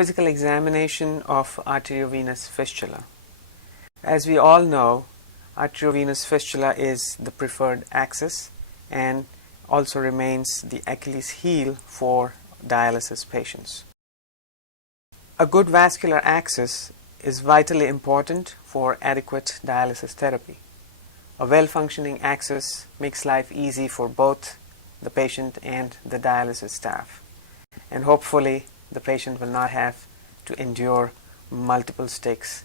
physical examination of arteriovenous fistula. As we all know, arteriovenous fistula is the preferred axis and also remains the Achilles heel for dialysis patients. A good vascular axis is vitally important for adequate dialysis therapy. A well-functioning axis makes life easy for both the patient and the dialysis staff, and hopefully the patient will not have to endure multiple sticks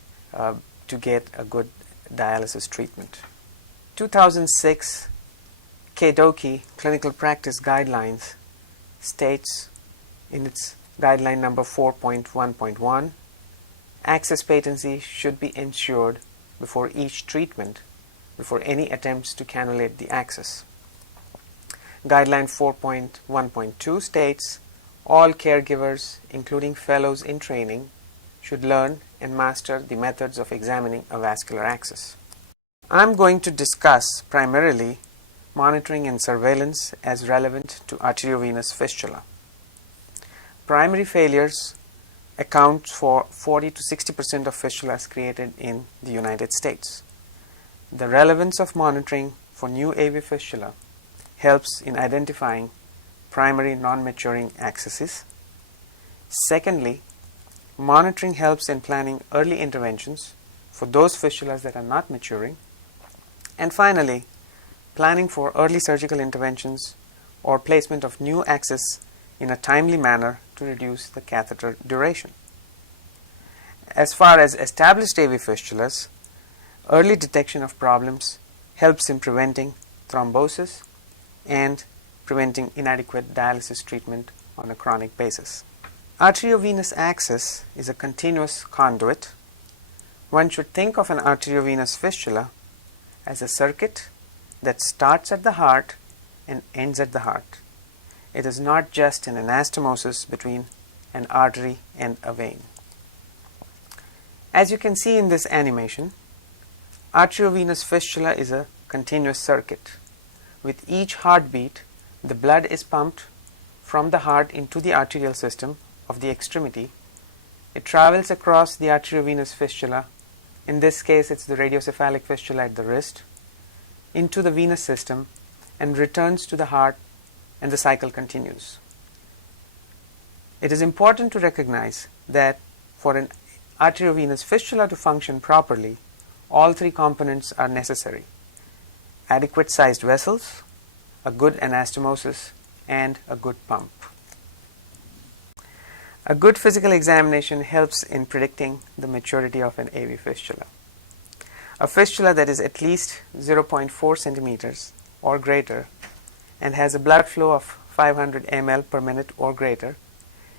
to get a good dialysis treatment. 2006 KDOQI Clinical Practice Guidelines states in its guideline number 4.1.1, access patency should be ensured before each treatment, before any attempts to cannulate the axis. Guideline 4.1.2 states all caregivers, including fellows in training, should learn and master the methods of examining a vascular axis. I'm going to discuss primarily monitoring and surveillance as relevant to arteriovenous fistula. Primary failures account for 40 to 60% of fistulas created in the United States. The relevance of monitoring for new AV fistula helps in identifying primary non-maturing axes. Secondly, monitoring helps in planning early interventions for those fistulas that are not maturing. And finally, planning for early surgical interventions or placement of new axis in a timely manner to reduce the catheter duration. As far as established AV fistulas, early detection of problems helps in preventing thrombosis and preventing inadequate dialysis treatment on a chronic basis. Arteriovenous axis is a continuous conduit. One should think of an arteriovenous fistula as a circuit that starts at the heart and ends at the heart. It is not just an anastomosis between an artery and a vein. As you can see in this animation, arteriovenous fistula is a continuous circuit. With each heartbeat, the blood is pumped from the heart into the arterial system of the extremity. It travels across the arteriovenous fistula. In this case, it's the radiocephalic fistula at the wrist, into the venous system, and returns to the heart, and the cycle continues. It is important to recognize that for an arteriovenous fistula to function properly, all three components are necessary: adequate sized vessels, a good anastomosis, and a good pump. A good physical examination helps in predicting the maturity of an AV fistula. A fistula that is at least 0.4 centimeters or greater and has a blood flow of 500 ml per minute or greater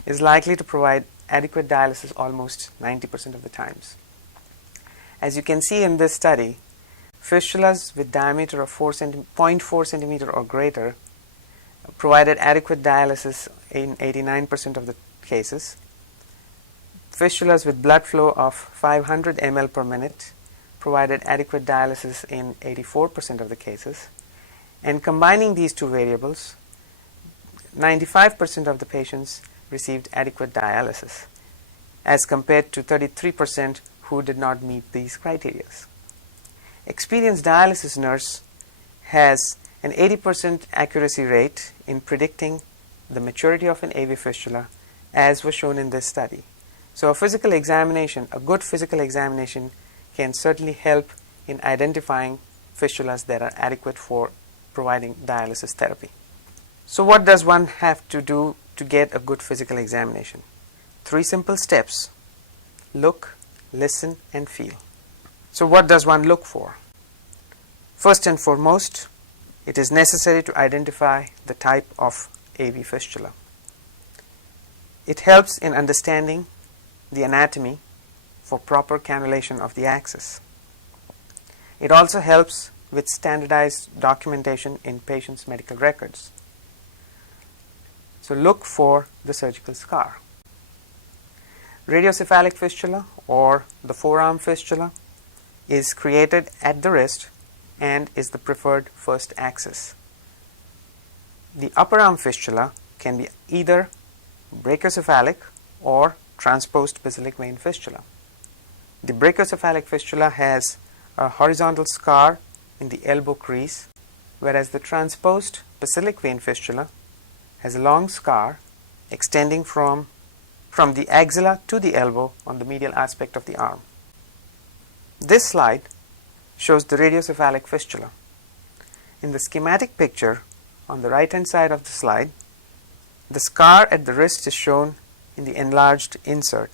is likely to provide adequate dialysis almost 90% of the times. As you can see in this study, fistulas with diameter of 0.4 centimeter or greater provided adequate dialysis in 89% of the cases. Fistulas with blood flow of 500 ml per minute provided adequate dialysis in 84% of the cases. And combining these two variables, 95% of the patients received adequate dialysis, as compared to 33% who did not meet these criteria. Experienced dialysis nurse has an 80% accuracy rate in predicting the maturity of an AV fistula, as was shown in this study. So a physical examination, a good physical examination, can certainly help in identifying fistulas that are adequate for providing dialysis therapy. So what does one have to do to get a good physical examination? 3 simple steps: look, listen, and feel. So what does one look for? First and foremost, it is necessary to identify the type of AV fistula. It helps in understanding the anatomy for proper cannulation of the axis. It also helps with standardized documentation in patients' medical records. So look for the surgical scar. Radiocephalic fistula or the forearm fistula is created at the wrist and is the preferred first axis. The upper arm fistula can be either brachiocephalic or transposed basilic vein fistula. The brachiocephalic fistula has a horizontal scar in the elbow crease, whereas the transposed basilic vein fistula has a long scar extending from the axilla to the elbow on the medial aspect of the arm. This slide shows the radiocephalic fistula. In the schematic picture on the right hand side of the slide, the scar at the wrist is shown in the enlarged insert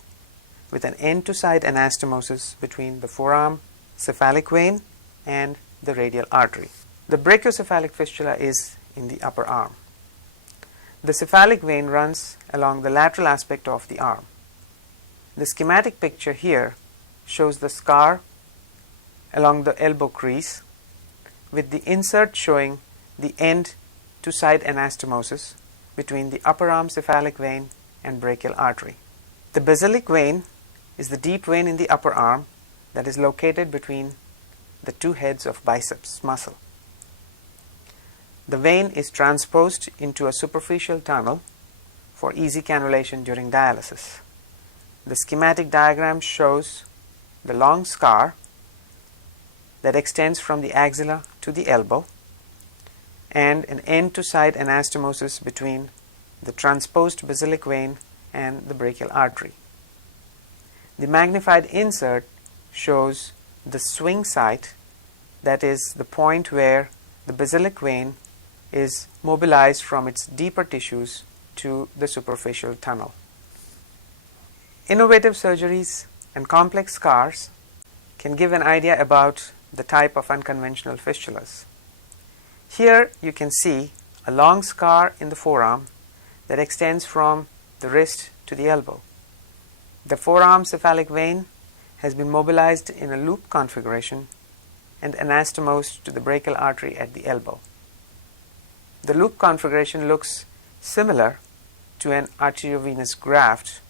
with an end-to-side anastomosis between the forearm cephalic vein and the radial artery. The brachiocephalic fistula is in the upper arm. The cephalic vein runs along the lateral aspect of the arm. The schematic picture here shows the scar along the elbow crease with the insert showing the end-to-side anastomosis between the upper arm cephalic vein and brachial artery. The basilic vein is the deep vein in the upper arm that is located between the two heads of biceps muscle. The vein is transposed into a superficial tunnel for easy cannulation during dialysis. The schematic diagram shows the long scar that extends from the axilla to the elbow and an end-to-side anastomosis between the transposed basilic vein and the brachial artery. The magnified insert shows the swing site, that is the point where the basilic vein is mobilized from its deeper tissues to the superficial tunnel. Innovative surgeries and complex scars can give an idea about the type of unconventional fistulas. Here you can see a long scar in the forearm that extends from the wrist to the elbow. The forearm cephalic vein has been mobilized in a loop configuration and anastomosed to the brachial artery at the elbow. The loop configuration looks similar to an arteriovenous graft,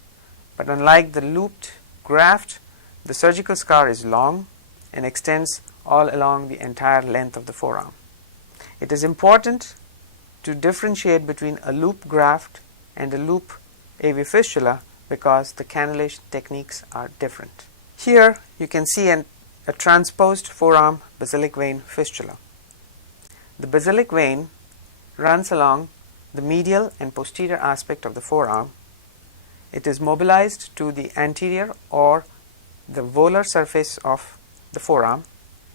but unlike the looped graft, the surgical scar is long and extends all along the entire length of the forearm. It is important to differentiate between a loop graft and a loop AV fistula because the cannulation techniques are different. Here you can see a transposed forearm basilic vein fistula. The basilic vein runs along the medial and posterior aspect of the forearm. It is mobilized to the anterior or the volar surface of the forearm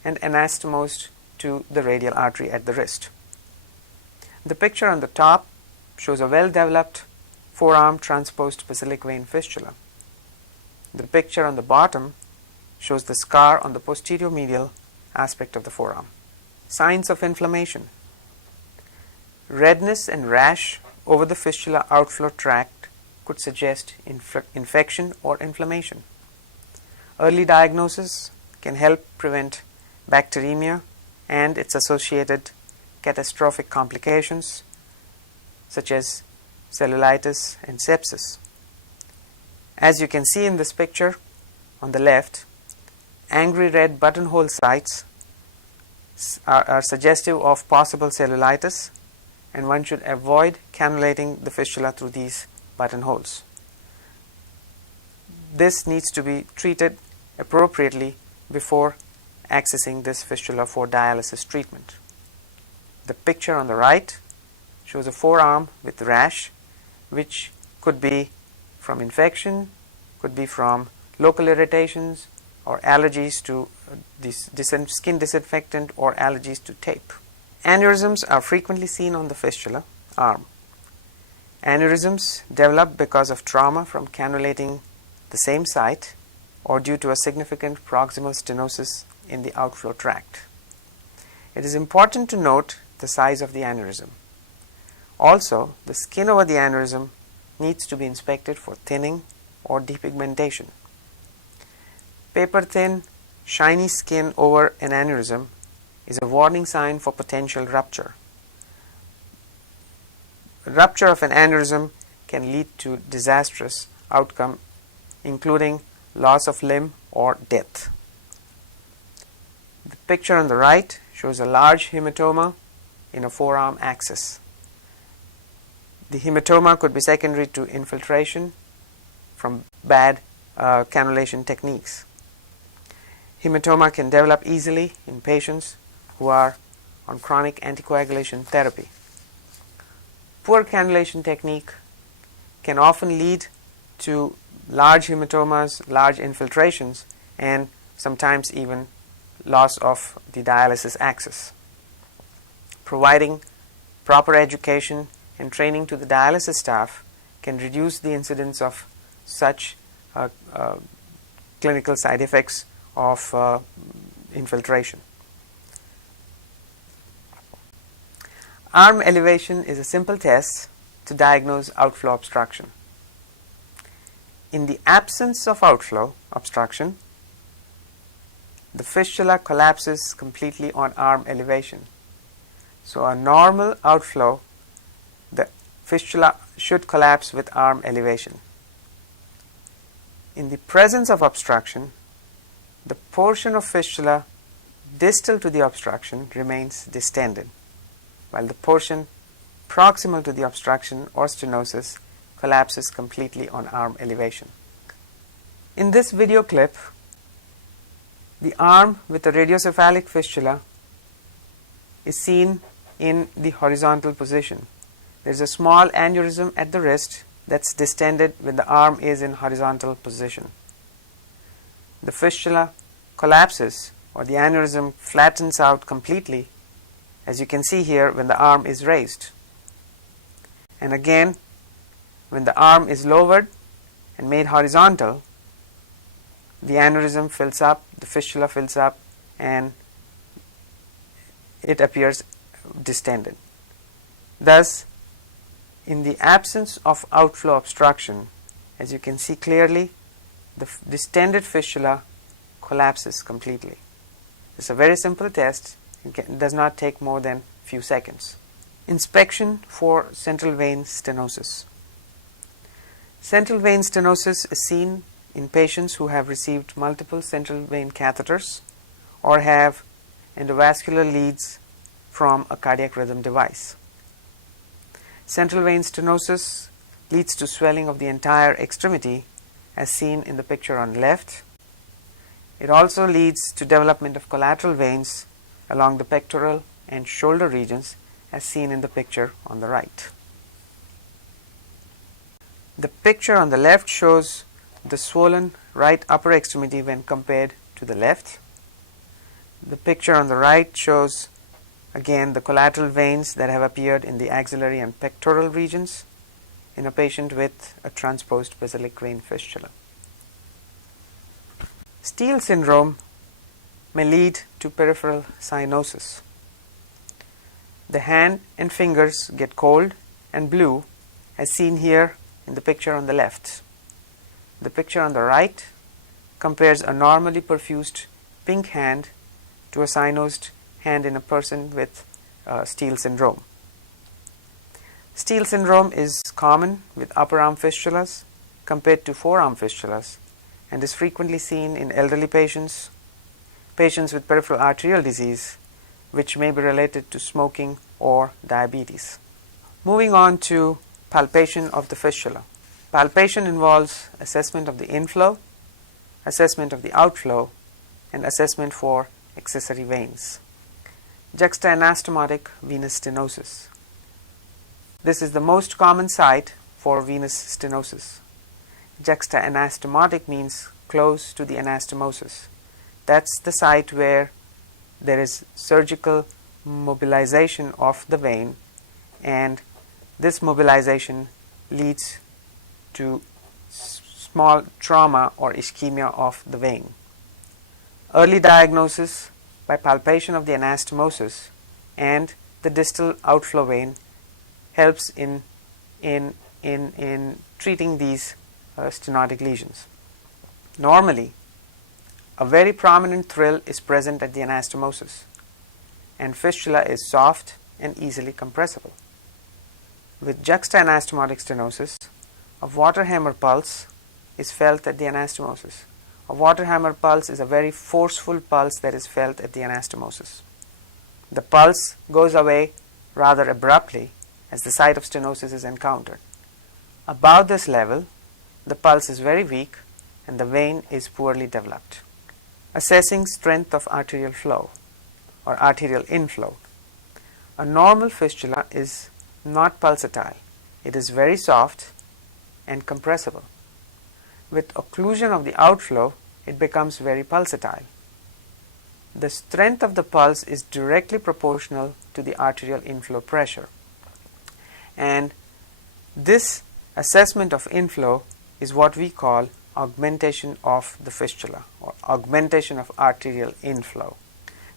and anastomosed to the radial artery at the wrist. The picture on the top shows a well-developed forearm transposed basilic vein fistula. The picture on the bottom shows the scar on the posterior medial aspect of the forearm. Signs of inflammation. Redness and rash over the fistula outflow tract could suggest infection or inflammation. Early diagnosis can help prevent bacteremia and its associated catastrophic complications such as cellulitis and sepsis. As you can see in this picture on the left, angry red buttonhole sites are suggestive of possible cellulitis, and one should avoid cannulating the fistula through these buttonholes. This needs to be treated appropriately before accessing this fistula for dialysis treatment. The picture on the right shows a forearm with rash, which could be from infection, could be from local irritations or allergies to skin disinfectant or allergies to tape. Aneurysms are frequently seen on the fistula arm. Aneurysms develop because of trauma from cannulating the same site or due to a significant proximal stenosis in the outflow tract. It is important to note the size of the aneurysm. Also, the skin over the aneurysm needs to be inspected for thinning or depigmentation. Paper-thin, shiny skin over an aneurysm is a warning sign for potential rupture. Rupture of an aneurysm can lead to disastrous outcome, including loss of limb or death. The picture on the right shows a large hematoma in a forearm axis. The hematoma could be secondary to infiltration from bad cannulation techniques. Hematoma can develop easily in patients who are on chronic anticoagulation therapy. Poor cannulation technique can often lead to large hematomas, large infiltrations, and sometimes even loss of the dialysis axis. Providing proper education and training to the dialysis staff can reduce the incidence of such clinical side effects of infiltration. Arm elevation is a simple test to diagnose outflow obstruction. In the absence of outflow obstruction, the fistula collapses completely on arm elevation. So a normal outflow, the fistula should collapse with arm elevation. In the presence of obstruction, the portion of fistula distal to the obstruction remains distended, while the portion proximal to the obstruction or stenosis collapses completely on arm elevation. In this video clip, the arm with a radiocephalic fistula is seen in the horizontal position. There is a small aneurysm at the wrist that's distended when the arm is in horizontal position. The fistula collapses, or the aneurysm flattens out completely, as you can see here, when the arm is raised. And again, when the arm is lowered and made horizontal, the aneurysm fills up, the fistula fills up, and it appears distended. Thus, in the absence of outflow obstruction, as you can see clearly, the distended fistula collapses completely. It's a very simple test. It does not take more than a few seconds. Inspection for central vein stenosis. Central vein stenosis is seen in patients who have received multiple central vein catheters or have endovascular leads from a cardiac rhythm device. Central vein stenosis leads to swelling of the entire extremity, as seen in the picture on the left. It also leads to development of collateral veins along the pectoral and shoulder regions, as seen in the picture on the right. The picture on the left shows the swollen right upper extremity when compared to the left. The picture on the right shows again the collateral veins that have appeared in the axillary and pectoral regions in a patient with a transposed basilic vein fistula. Steele syndrome may lead to peripheral cyanosis. The hand and fingers get cold and blue, as seen here in the picture on the left. The picture on the right compares a normally perfused pink hand to a cyanosed hand in a person with Steele syndrome. Steele syndrome is common with upper arm fistulas compared to forearm fistulas, and is frequently seen in elderly patients, patients with peripheral arterial disease, which may be related to smoking or diabetes. Moving on to palpation of the fistula. Palpation involves assessment of the inflow, assessment of the outflow, and assessment for accessory veins. Juxta-Anastomotic venous stenosis. This is the most common site for venous stenosis. Juxta-Anastomotic means close to the anastomosis. That's the site where there is surgical mobilization of the vein, and this mobilization leads to small trauma or ischemia of the vein. Early diagnosis by palpation of the anastomosis and the distal outflow vein helps in treating these stenotic lesions. Normally, a very prominent thrill is present at the anastomosis, and fistula is soft and easily compressible. With juxta-anastomotic stenosis, a water hammer pulse is felt at the anastomosis. A water hammer pulse is a very forceful pulse that is felt at the anastomosis. The pulse goes away rather abruptly as the site of stenosis is encountered. Above this level, the pulse is very weak and the vein is poorly developed. Assessing strength of arterial flow or arterial inflow. A normal fistula is not pulsatile. It is very soft and compressible. With occlusion of the outflow, it becomes very pulsatile. The strength of the pulse is directly proportional to the arterial inflow pressure. And this assessment of inflow is what we call augmentation of the fistula or augmentation of arterial inflow.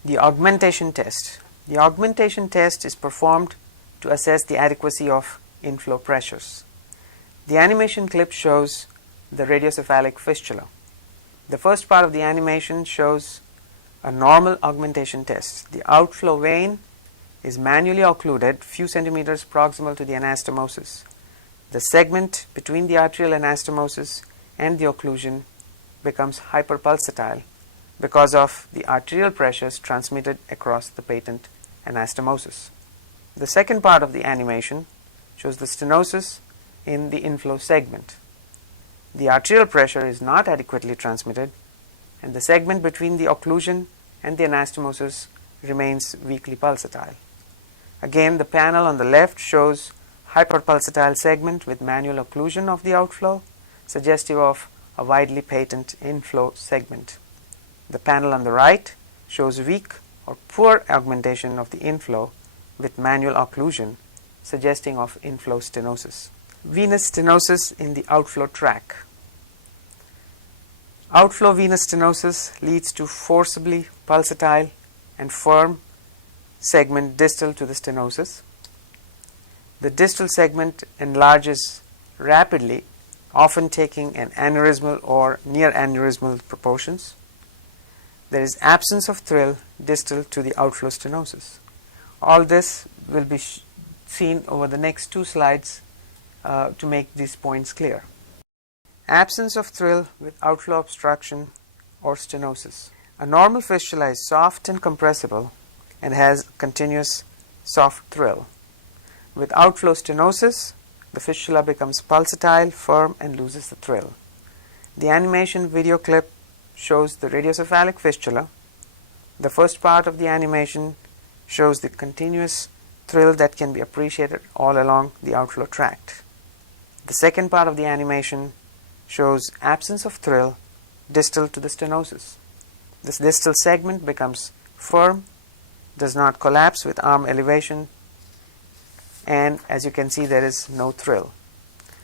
The augmentation test. The augmentation test is performed to assess the adequacy of inflow pressures. The animation clip shows the radiocephalic fistula. The first part of the animation shows a normal augmentation test. The outflow vein is manually occluded few centimeters proximal to the anastomosis. The segment between the arterial anastomosis and the occlusion becomes hyperpulsatile because of the arterial pressures transmitted across the patent anastomosis. The second part of the animation shows the stenosis in the inflow segment. The arterial pressure is not adequately transmitted and the segment between the occlusion and the anastomosis remains weakly pulsatile. Again, the panel on the left shows hyperpulsatile segment with manual occlusion of the outflow, suggestive of a widely patent inflow segment. The panel on the right shows weak or poor augmentation of the inflow with manual occlusion, suggesting of inflow stenosis. Venous stenosis in the outflow tract. Outflow venous stenosis leads to forcibly pulsatile and firm segment distal to the stenosis. The distal segment enlarges rapidly, often taking an aneurysmal or near aneurysmal proportions. There is absence of thrill distal to the outflow stenosis. All this will be seen over the next two slides to make these points clear. Absence of thrill with outflow obstruction or stenosis. A normal fistula is soft and compressible and has continuous soft thrill. With outflow stenosis, the fistula becomes pulsatile, firm, and loses the thrill. The animation video clip shows the radiocephalic fistula. The first part of the animation shows the continuous thrill that can be appreciated all along the outflow tract. The second part of the animation shows absence of thrill distal to the stenosis. This distal segment becomes firm, does not collapse with arm elevation, and as you can see, there is no thrill.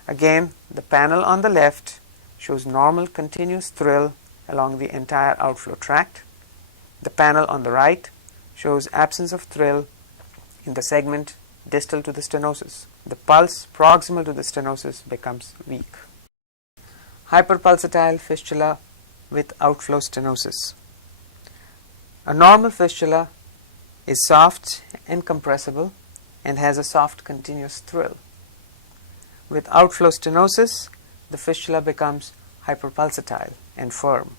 Again, the panel on the left shows normal continuous thrill along the entire outflow tract. The panel on the right shows absence of thrill in the segment distal to the stenosis. The pulse proximal to the stenosis becomes weak. Hyperpulsatile fistula with outflow stenosis. A normal fistula is soft and compressible and has a soft continuous thrill. With outflow stenosis, the fistula becomes hyperpulsatile and firm.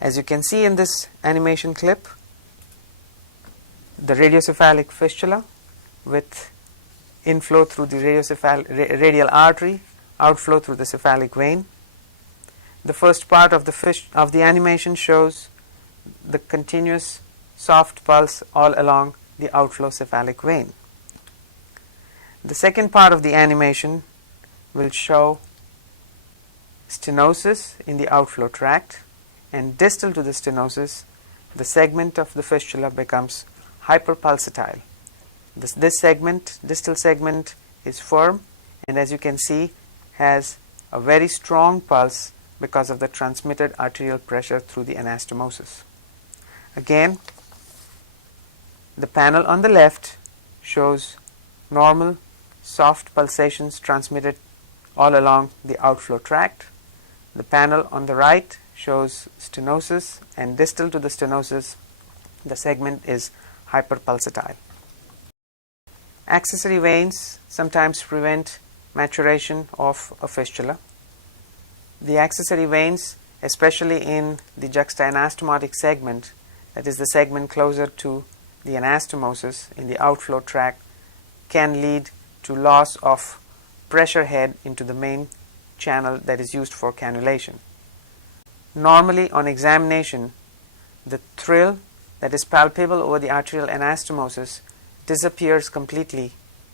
As you can see in this animation clip, the radiocephalic fistula with inflow through the radial artery, outflow through the cephalic vein. The first part of the animation shows the continuous soft pulse all along the outflow cephalic vein. The second part of the animation will show stenosis in the outflow tract, and distal to the stenosis, the segment of the fistula becomes hyperpulsatile. This distal segment is firm, and as you can see, has a very strong pulse because of the transmitted arterial pressure through the anastomosis. Again, the panel on the left shows normal soft pulsations transmitted all along the outflow tract. The panel on the right shows stenosis, and distal to the stenosis, the segment is hyperpulsatile. Accessory veins sometimes prevent maturation of a fistula. The accessory veins, especially in the Juxta-Anastomotic segment, that is the segment closer to the anastomosis in the outflow tract, can lead to loss of pressure head into the main channel that is used for cannulation. Normally on examination, the thrill that is palpable over the arterial anastomosis disappears completely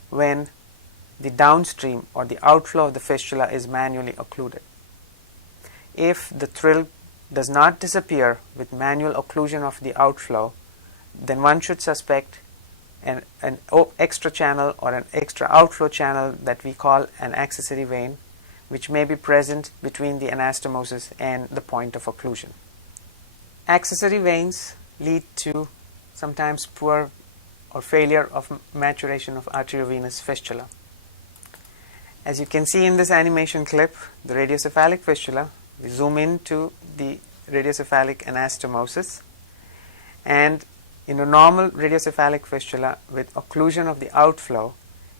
when the downstream or the outflow of the fistula is manually occluded. If the thrill does not disappear with manual occlusion of the outflow, then one should suspect an extra channel or an extra outflow channel that we call an accessory vein, which may be present between the anastomosis and the point of occlusion. Accessory veins lead to sometimes poor or failure of maturation of arteriovenous fistula. As you can see in this animation clip, the radiocephalic fistula, we zoom into the radiocephalic anastomosis, and in a normal radiocephalic fistula with occlusion of the outflow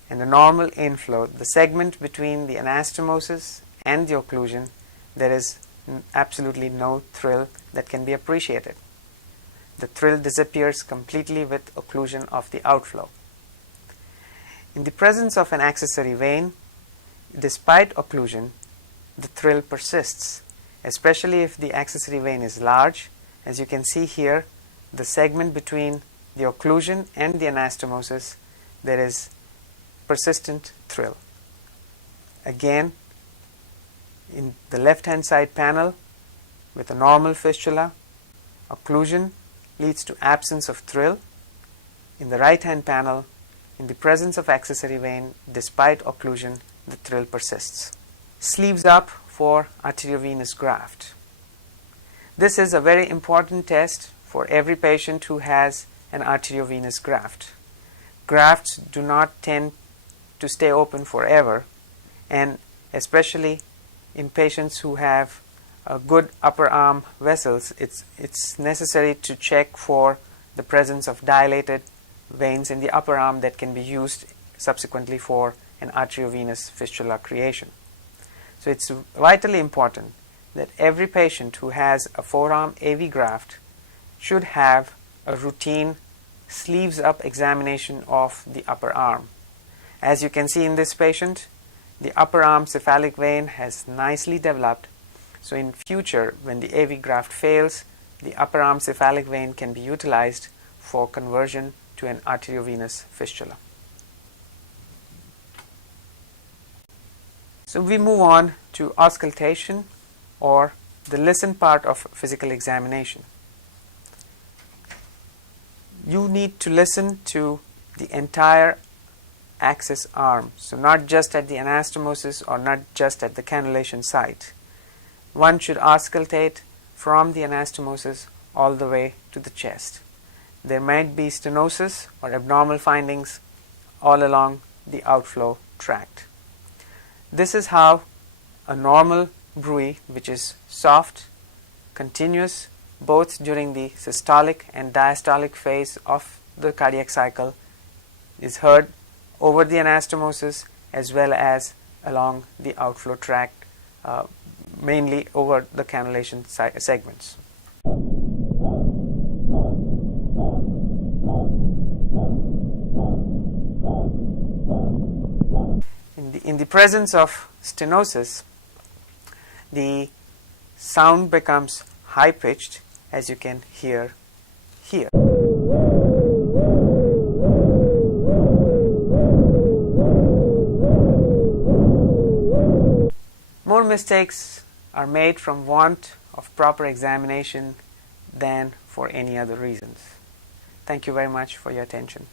and a normal inflow, the segment between the anastomosis and the occlusion, there is absolutely no thrill that can be appreciated. The thrill disappears completely with occlusion of the outflow. In the presence of an accessory vein, despite occlusion, the thrill persists, especially if the accessory vein is large. As you can see here, the segment between the occlusion and the anastomosis, there is persistent thrill. Again, in the left hand side panel with a normal fistula, occlusion leads to absence of thrill. In the right hand panel, in the presence of accessory vein, despite occlusion, the thrill persists. Sleeves up for arteriovenous graft. This is a very important test for every patient who has an arteriovenous graft. Grafts do not tend to stay open forever, and especially in patients who have good upper arm vessels, it's necessary to check for the presence of dilated veins in the upper arm that can be used subsequently for an arteriovenous fistula creation. So it's vitally important that every patient who has a forearm AV graft should have a routine sleeves up examination of the upper arm. As you can see in this patient, the upper arm cephalic vein has nicely developed. So in future, when the AV graft fails, the upper arm cephalic vein can be utilized for conversion to an arteriovenous fistula. So we move on to auscultation, or the listen part of physical examination. You need to listen to the entire axis arm, so not just at the anastomosis or not just at the cannulation site. One should auscultate from the anastomosis all the way to the chest. There might be stenosis or abnormal findings all along the outflow tract. This is how a normal bruit, which is soft, continuous, both during the systolic and diastolic phase of the cardiac cycle, is heard over the anastomosis as well as along the outflow tract, mainly over the cannulation segments. In the presence of stenosis, the sound becomes high pitched, as you can hear here. More mistakes are made from want of proper examination than for any other reasons. Thank you very much for your attention.